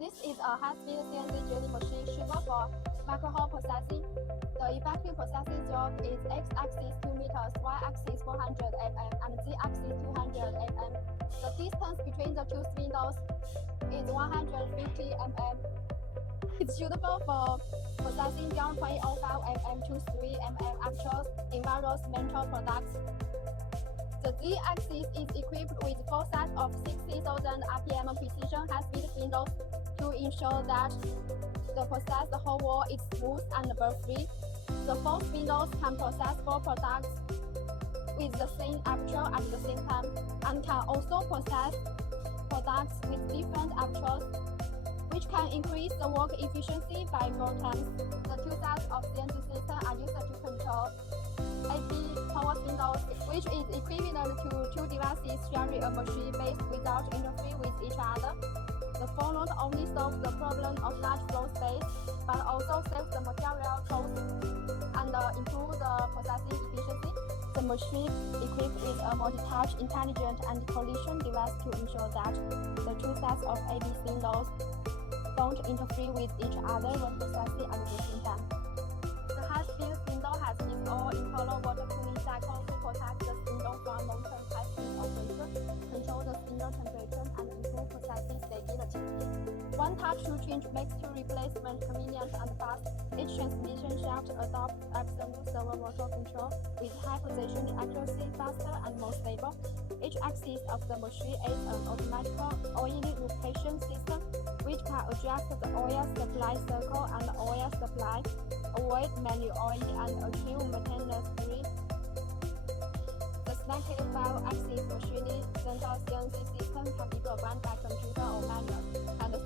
This is a high-speed CNC drilling machine suitable for micro processing. The effective processing job is x-axis 2 meters, y-axis 400 mm, and z-axis 200 mm. The distance between the two spindles is 150 mm. It's suitable for processing 0.05 mm to 3 mm apertures in various metal products. The Z-axis is equipped with 4 sets of 60,000 RPM precision high-speed spindles to ensure that the processed whole wall is smooth and burr-free. The 4 spindles can process 4 products with the same aperture at the same time, and can also process products with different apertures, which can increase the work efficiency by 4 times. The 2 sets of CNC systems are used to control 80 power spindles, which is equivalent to 2 devices sharing a machine base without interfering with each other. The 4 not only solves the problem of large floor space, but also saves the material cost and improves the processing efficiency. The machine equipped with a multi-touch, intelligent, anti-collision device to ensure that the 2 sets of 80 spindles don't interfere with each other when processing at the same time. The high-speed spindle has its own internal water cooling cycle to protect the spindle from long-term high-speed operation, control the spindle temperature, and improve processing stability. One-touch switch makes tool replacement convenient and fast. Each transmission shaft adopts absolute servo motor control with high position accuracy, faster and more stable. Each axis of the machine is an automatic oil lubrication system, which can adjust the oil supply circle and oil supply, avoid manual oil, and achieve maintenance free. The selected 5-axis machining center CNC system can be programmed by computer or manual, and the